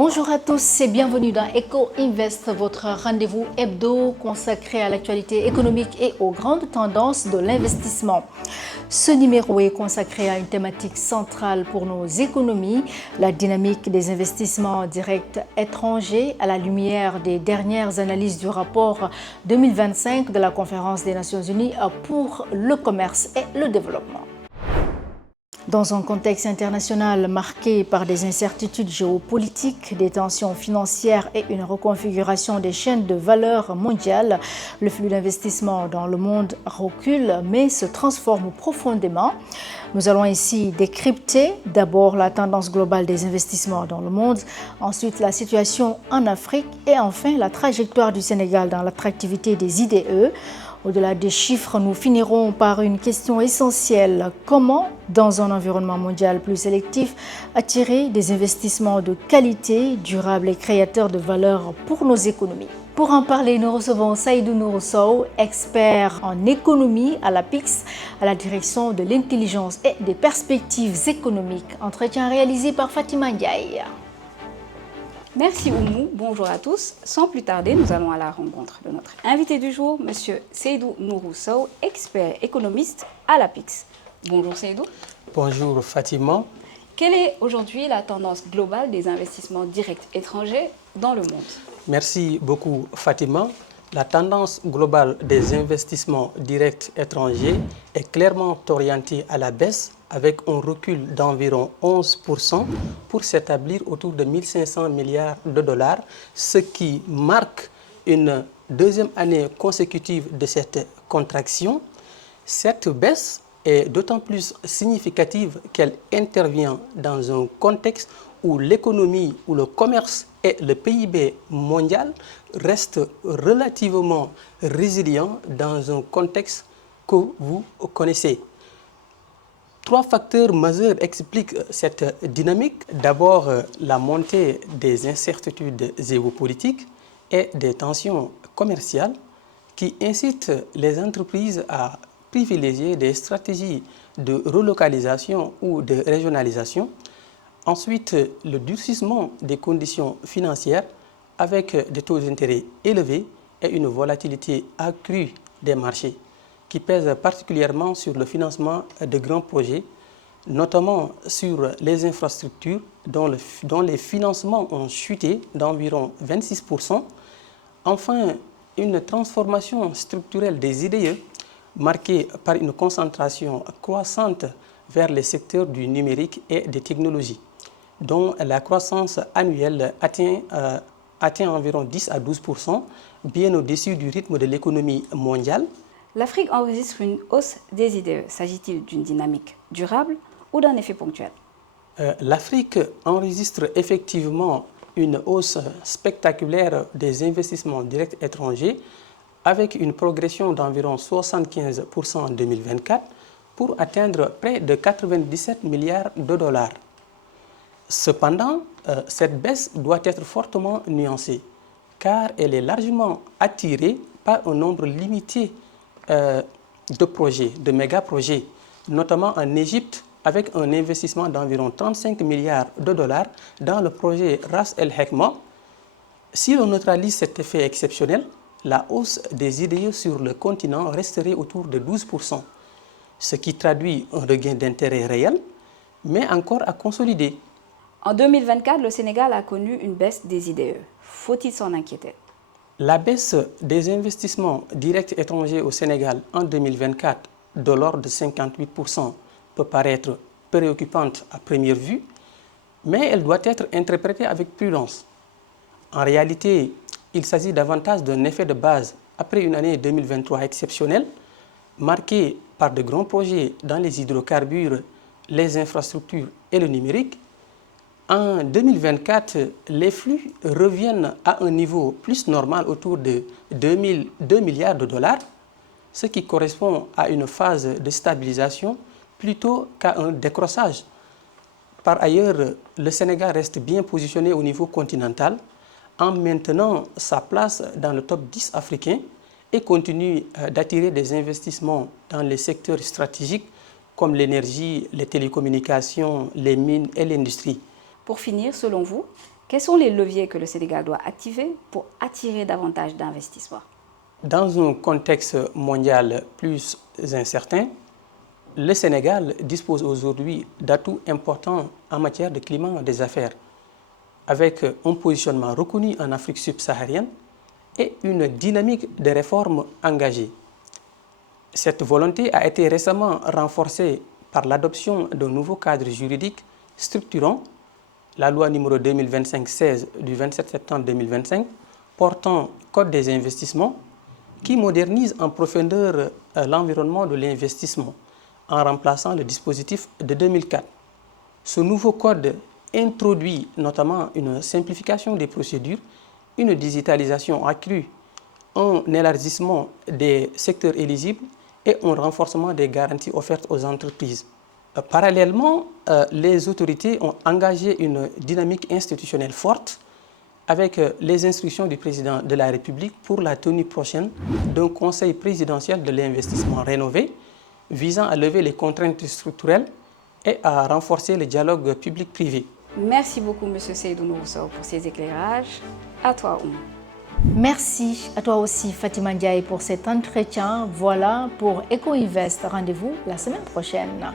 Bonjour à tous et bienvenue dans Eco Invest, votre rendez-vous hebdo consacré à l'actualité économique et aux grandes tendances de l'investissement. Ce numéro est consacré à une thématique centrale pour nos économies, la dynamique des investissements directs étrangers à la lumière des dernières analyses du rapport 2025 de la Conférence des Nations Unies pour le commerce et le développement. Dans un contexte international marqué par des incertitudes géopolitiques, des tensions financières et une reconfiguration des chaînes de valeur mondiales, le flux d'investissement dans le monde recule mais se transforme profondément. Nous allons ici décrypter d'abord la tendance globale des investissements dans le monde, ensuite la situation en Afrique et enfin la trajectoire du Sénégal dans l'attractivité des IDE. Au-delà des chiffres, nous finirons par une question essentielle. Comment, dans un environnement mondial plus sélectif, attirer des investissements de qualité, durables et créateurs de valeur pour nos économies? Pour en parler, nous recevons Seydou Nourou Sow, expert en économie à l'APIX, à la direction de l'intelligence et des perspectives économiques. Entretien réalisé par Fatima Ndiaye. Merci Oumou, bonjour à tous. Sans plus tarder, nous allons à la rencontre de notre invité du jour, M. Seydou Nourou Sow, expert économiste à l'APIX. Bonjour Seydou. Bonjour Fatima. Quelle est aujourd'hui la tendance globale des investissements directs étrangers dans le monde? Merci beaucoup Fatima. La tendance globale des investissements directs étrangers est clairement orientée à la baisse avec un recul d'environ 11% pour s'établir autour de 1 500 milliards de dollars, ce qui marque une deuxième année consécutive de cette contraction. Cette baisse est d'autant plus significative qu'elle intervient dans un contexte où l'économie, où le commerce et le PIB mondial restent relativement résilients dans un contexte que vous connaissez. Trois facteurs majeurs expliquent cette dynamique. D'abord, la montée des incertitudes géopolitiques et des tensions commerciales qui incitent les entreprises à privilégier des stratégies de relocalisation ou de régionalisation. Ensuite, le durcissement des conditions financières avec des taux d'intérêt élevés et une volatilité accrue des marchés qui pèsent particulièrement sur le financement de grands projets, notamment sur les infrastructures dont les financements ont chuté d'environ 26%. Enfin, une transformation structurelle des IDE marquée par une concentration croissante vers les secteurs du numérique et des technologies, dont la croissance annuelle atteint environ 10 à 12%, bien au-dessus du rythme de l'économie mondiale. L'Afrique enregistre une hausse des IDE. S'agit-il d'une dynamique durable ou d'un effet ponctuel? L'Afrique enregistre effectivement une hausse spectaculaire des investissements directs étrangers avec une progression d'environ 75% en 2024 pour atteindre près de 97 milliards de dollars. Cependant, cette baisse doit être fortement nuancée car elle est largement attirée par un nombre limité de projets, de méga-projets, notamment en Égypte avec un investissement d'environ 35 milliards de dollars dans le projet Ras El Hekma. Si l'on neutralise cet effet exceptionnel, la hausse des IDE sur le continent resterait autour de 12%, ce qui traduit un regain d'intérêt réel, mais encore à consolider. En 2024, le Sénégal a connu une baisse des IDE. Faut-il s'en inquiéter? La baisse des investissements directs étrangers au Sénégal en 2024 de l'ordre de 58% peut paraître préoccupante à première vue, mais elle doit être interprétée avec prudence. En réalité, il s'agit davantage d'un effet de base après une année 2023 exceptionnelle, marquée par de grands projets dans les hydrocarbures, les infrastructures et le numérique. En 2024, les flux reviennent à un niveau plus normal autour de 2 milliards de dollars, ce qui correspond à une phase de stabilisation plutôt qu'à un décrochage. Par ailleurs, le Sénégal reste bien positionné au niveau continental en maintenant sa place dans le top 10 africain et continue d'attirer des investissements dans les secteurs stratégiques comme l'énergie, les télécommunications, les mines et l'industrie. Pour finir, selon vous, Quels sont les leviers que le Sénégal doit activer pour attirer davantage d'investissements? Dans un contexte mondial plus incertain, le Sénégal dispose aujourd'hui d'atouts importants en matière de climat des affaires, avec un positionnement reconnu en Afrique subsaharienne et une dynamique de réformes engagée. Cette volonté a été récemment renforcée par l'adoption d'un nouveau cadre juridique structurant, la loi numéro 2025-16 du 27 septembre 2025 portant Code des investissements, qui modernise en profondeur l'environnement de l'investissement en remplaçant le dispositif de 2004. Ce nouveau code introduit notamment une simplification des procédures, une digitalisation accrue, un élargissement des secteurs éligibles et un renforcement des garanties offertes aux entreprises. Parallèlement, les autorités ont engagé une dynamique institutionnelle forte avec les instructions du président de la République pour la tenue prochaine d'un conseil présidentiel de l'investissement rénové visant à lever les contraintes structurelles et à renforcer le dialogue public-privé. Merci beaucoup, M. Seydou Nourou Sow, pour ces éclairages. À toi, Oumou. Merci à toi aussi, Fatima Ndiaye, pour cet entretien. Voilà pour EcoInvest. Rendez-vous la semaine prochaine.